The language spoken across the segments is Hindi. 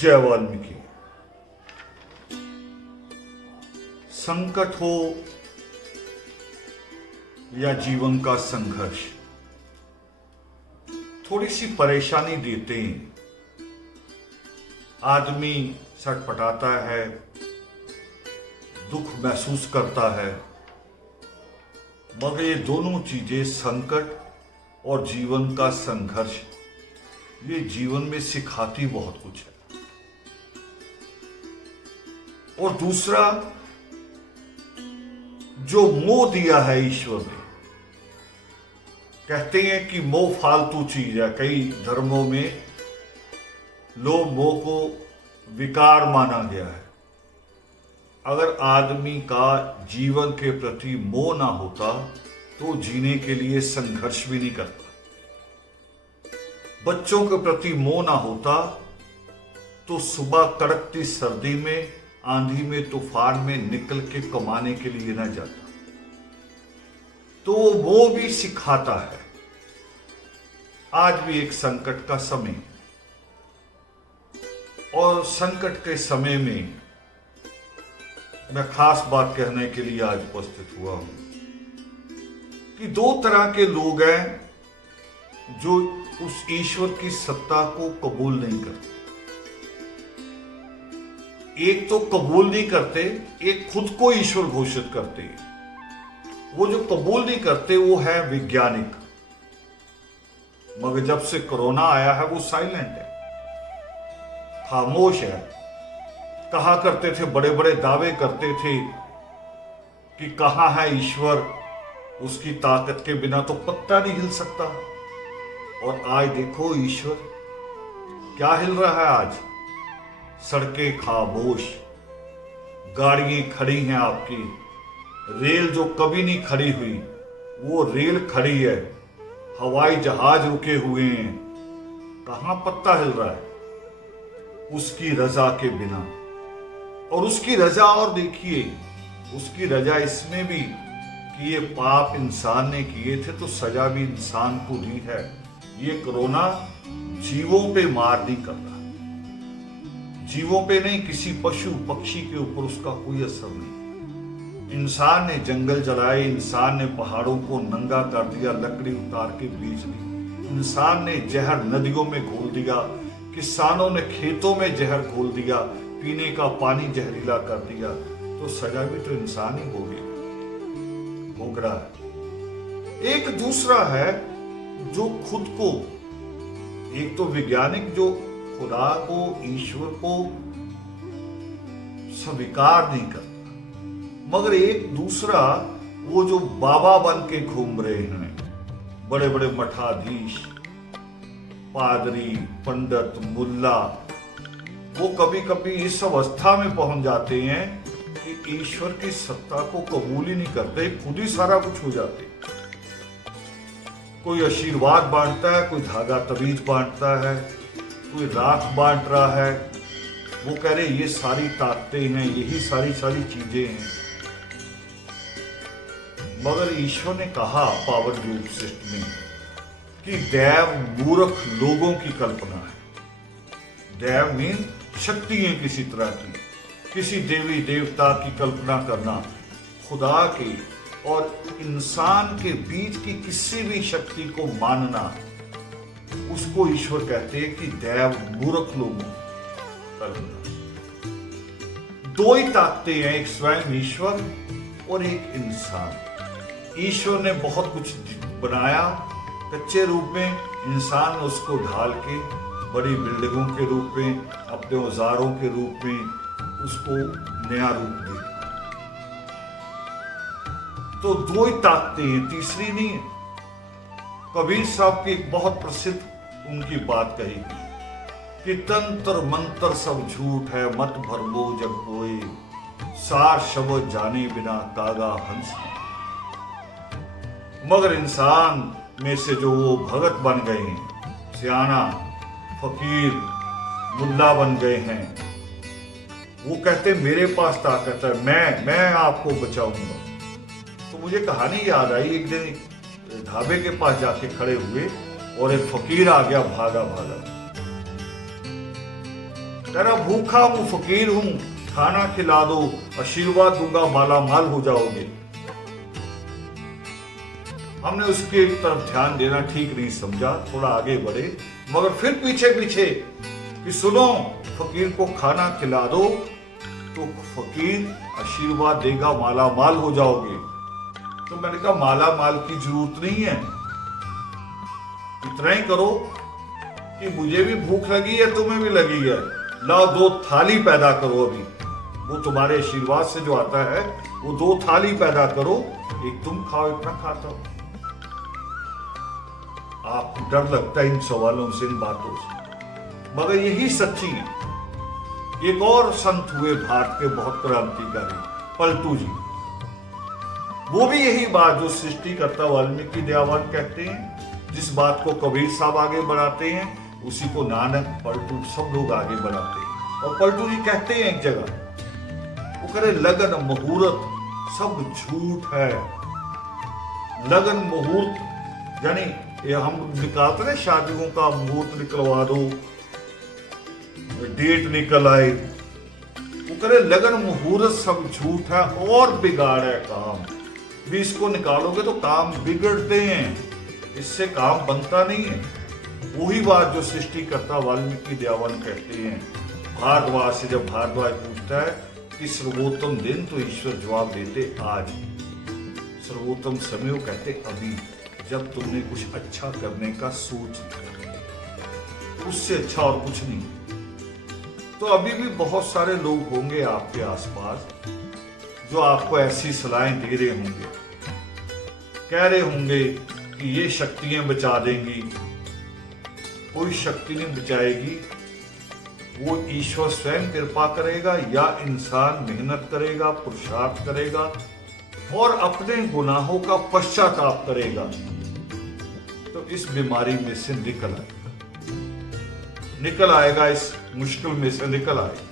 जय वाल्मीकि। संकट हो या जीवन का संघर्ष, थोड़ी सी परेशानी देते हैं, आदमी छटपटाता है, दुख महसूस करता है। मगर ये दोनों चीजें, संकट और जीवन का संघर्ष, ये जीवन में सिखाती बहुत कुछ है। और दूसरा, जो मोह दिया है ईश्वर ने, कहते हैं कि मोह फालतू चीज है। कई धर्मों में लोग मोह को विकार माना गया है। अगर आदमी का जीवन के प्रति मोह ना होता तो जीने के लिए संघर्ष भी नहीं करता। बच्चों के प्रति मोह ना होता तो सुबह कड़कती सर्दी में, आंधी में, तूफान में निकल के कमाने के लिए ना जाता। तो वो भी सिखाता है। आज भी एक संकट का समय, और संकट के समय में मैं खास बात कहने के लिए आज उपस्थित हुआ हूं कि दो तरह के लोग हैं जो उस ईश्वर की सत्ता को कबूल नहीं करते। एक तो कबूल नहीं करते, एक खुद को ईश्वर घोषित करते हैं। वो जो कबूल नहीं करते वो है वैज्ञानिक। मगर जब से कोरोना आया है वो साइलेंट है, खामोश है। कहा करते थे, बड़े बड़े दावे करते थे कि कहां है ईश्वर, उसकी ताकत के बिना तो पत्ता नहीं हिल सकता। और आज देखो ईश्वर क्या हिल रहा है। आज सड़कें खामोश, गाड़ियां खड़ी हैं आपकी, रेल जो कभी नहीं खड़ी हुई वो रेल खड़ी है, हवाई जहाज रुके हुए हैं। कहां पत्ता हिल रहा है? उसकी रजा के बिना। और उसकी रजा, और देखिए उसकी रजा इसमें भी कि ये पाप इंसान ने किए थे तो सजा भी इंसान को दी है। ये कोरोना जीवों पे मार नहीं कर रहा, जीवों पे नहीं, किसी पशु पक्षी के ऊपर उसका कोई असर नहीं। इंसान ने जंगल जलाए, इंसान ने पहाड़ों को नंगा कर दिया, लकड़ी उतार के बेच दी, इंसान ने जहर नदियों में घोल दिया, किसानों ने खेतों में जहर घोल दिया, पीने का पानी जहरीला कर दिया। तो सजा भी तो इंसान ही भोग रहा है। एक दूसरा है जो खुद को, एक तो वैज्ञानिक जो खुदा को, ईश्वर को स्वीकार नहीं करता, मगर एक दूसरा वो जो बाबा बन के घूम रहे हैं, बड़े बड़े मठाधीश, पादरी, पंडित, मुल्ला, वो कभी कभी इस अवस्था में पहुंच जाते हैं कि ईश्वर की सत्ता को कबूल ही नहीं करते, खुद ही सारा कुछ हो जाते। कोई आशीर्वाद बांटता है, कोई धागा तवीज बांटता है, कोई राख बांट रहा है। वो कह रहे ये सारी ताकतें हैं, यही सारी चीजें हैं। मगर ईश्वर ने कहा पावर योग सिस्टम में कि दैव मूर्ख लोगों की कल्पना है। दैव मीन शक्ति है किसी तरह की, किसी देवी देवता की कल्पना करना। खुदा की और इंसान के बीच की किसी भी शक्ति को मानना, उसको ईश्वर कहते हैं कि दैव मूर्ख लोगों कल्पना। दो ही ताकतें हैं, एक स्वयं ईश्वर और एक इंसान। ईश्वर ने बहुत कुछ बनाया कच्चे रूप में, इंसान ने उसको ढाल के बड़ी बिल्डिंगों के रूप में, अपने औजारों के रूप में उसको नया रूप दिया। तो दो ही ताकतें हैं, तीसरी नहीं है। कबीर साहब की एक बहुत प्रसिद्ध उनकी बात कही कि तंत्र मंत्र सब झूठ है, मत भरमो जग कोई, सार शब्द जाने बिना कागा हंस। मगर इंसान में से जो वो भगत बन गए हैं, सियाना, फकीर, मुल्ला बन गए हैं, वो कहते मेरे पास ताकत है, मैं आपको बचाऊंगा। तो मुझे कहानी याद आई, एक दिन ढाबे के पास जाके खड़े हुए और एक फकीर आ गया भागा भागा। कह रहा भूखा हूं, फकीर हूं, खाना खिला दो, आशीर्वाद दूंगा, माला माल हो जाओगे। हमने उसके तरफ ध्यान देना ठीक नहीं समझा, थोड़ा आगे बढ़े, मगर फिर पीछे पीछे कि सुनो, फकीर को खाना खिला दो तो फकीर आशीर्वाद देगा, माला माल हो जाओगे। तो मैंने कहा माला माल की जरूरत नहीं है, इतना ही करो कि मुझे भी भूख लगी है, तुम्हें भी लगी है, लाओ 2 थाली पैदा करो। अभी वो तुम्हारे आशीर्वाद से जो आता है वो 2 थाली पैदा करो, एक तुम खाओ, एक मैं खाता हूं। आपको डर लगता है इन सवालों से, इन बातों से, मगर यही सच्ची है। एक और संत हुए भारत के बहुत क्रांतिकारी, पलटू जी। वो भी यही बात जो सृष्टिकर्ता वाल्मीकि दयावान कहते हैं, जिस बात को कबीर साहब आगे बढ़ाते हैं, उसी को नानक, पलटू सब लोग आगे बढ़ाते हैं। और पलटू जी कहते हैं एक जगह, वो करे लगन मुहूर्त सब झूठ है। लगन मुहूर्त यानी ये हम निकालते ना, शादियों का मुहूर्त निकलवा दो, डेट निकल आए, वो करे लगन मुहूर्त सब झूठ है और बिगाड़ है काम। भी इसको निकालोगे तो काम बिगड़ते हैं, इससे काम बनता नहीं है। वही बात जो सृष्टिकर्ता वाल्मीकि दयावान कहते हैं भारद्वाज से, जब भारद्वाज पूछता है कि सर्वोत्तम दिन, तो ईश्वर जवाब देते आज। सर्वोत्तम समय वो कहते अभी, जब तुमने कुछ अच्छा करने का सोच लिया, उससे अच्छा और कुछ नहीं। तो अभी भी बहुत सारे लोग होंगे आपके आसपास जो आपको ऐसी सलाहें दे रहे होंगे, कह रहे होंगे कि ये शक्तियां बचा देंगी। कोई शक्ति नहीं बचाएगी, वो ईश्वर स्वयं कृपा करेगा या इंसान मेहनत करेगा, पुरुषार्थ करेगा और अपने गुनाहों का पश्चाताप करेगा, तो इस बीमारी में से निकल आएगा, इस मुश्किल में से निकल आएगा।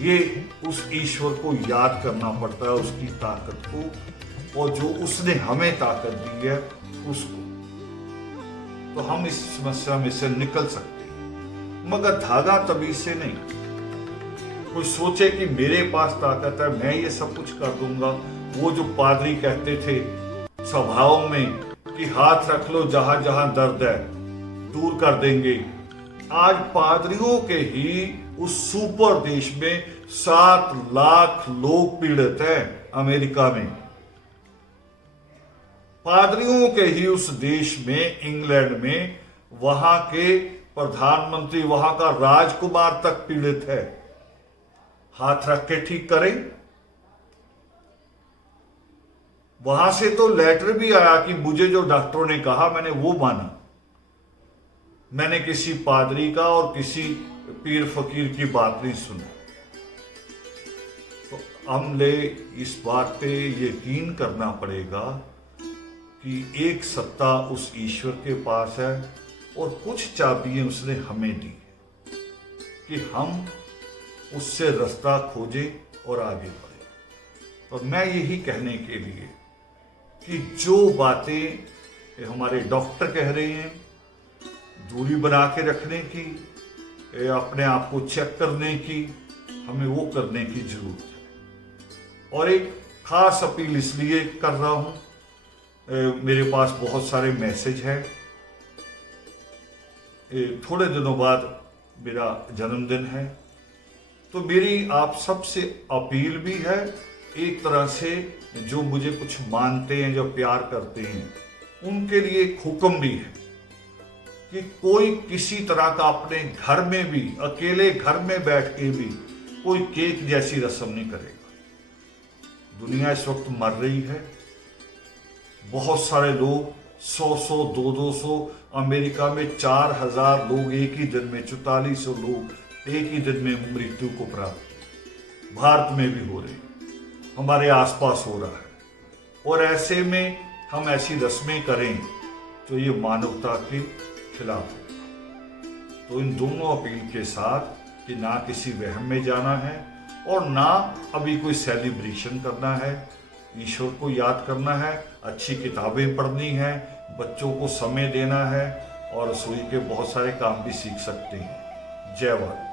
ये उस ईश्वर को याद करना पड़ता है, उसकी ताकत को, और जो उसने हमें ताकत दी है उसको, तो हम इस समस्या में से निकल सकते हैं। मगर धागा तभी से नहीं। कोई सोचे कि मेरे पास ताकत है, मैं ये सब कुछ कर दूंगा। वो जो पादरी कहते थे सभाओं में कि हाथ रख लो जहां जहां दर्द है, दूर कर देंगे। आज पादरियों के ही उस सुपर देश में 7 लाख लोग पीड़ित हैं। अमेरिका में पादरियों के ही उस देश में, इंग्लैंड में, वहां के प्रधानमंत्री, वहां का राजकुमार तक पीड़ित है। हाथ रख के ठीक करें। वहां से तो लेटर भी आया कि मुझे जो डॉक्टरों ने कहा मैंने वो माना। मैंने किसी पादरी का और किसी पीर फकीर की बात नहीं सुनी। तो हमने इस बात पे यकीन करना पड़ेगा कि एक सत्ता उस ईश्वर के पास है और कुछ चाबियां उसने हमें दी कि हम उससे रास्ता खोजें और आगे बढ़े। और मैं यही कहने के लिए कि जो बातें हमारे डॉक्टर कह रहे हैं, दूरी बना के रखने की, अपने आप को चेक करने की, हमें वो करने की जरूरत है। और एक खास अपील इसलिए कर रहा हूं, मेरे पास बहुत सारे मैसेज हैं। थोड़े दिनों बाद मेरा जन्मदिन है, तो मेरी आप सबसे अपील भी है, एक तरह से जो मुझे कुछ मानते हैं, जो प्यार करते हैं, उनके लिए एक हुक्म भी है कि कोई किसी तरह का अपने घर में भी, अकेले घर में बैठ के भी कोई केक जैसी रस्म नहीं करेगा। दुनिया इस वक्त मर रही है। बहुत सारे लोग 100-100, 200-200, अमेरिका में 4000 लोग एक ही दिन में, 4400 लोग एक ही दिन में मृत्यु को प्राप्त, भारत में भी हो रहे, हमारे आसपास हो रहा है। और ऐसे में हम ऐसी रस्में करें तो ये मानवता के खिलाफ होगा। तो इन दोनों अपील के साथ कि ना किसी वहम में जाना है और ना अभी कोई सेलिब्रेशन करना है, ईश्वर को याद करना है, अच्छी किताबें पढ़नी है, बच्चों को समय देना है और रसोई के बहुत सारे काम भी सीख सकते हैं। जय वाल्मीकि।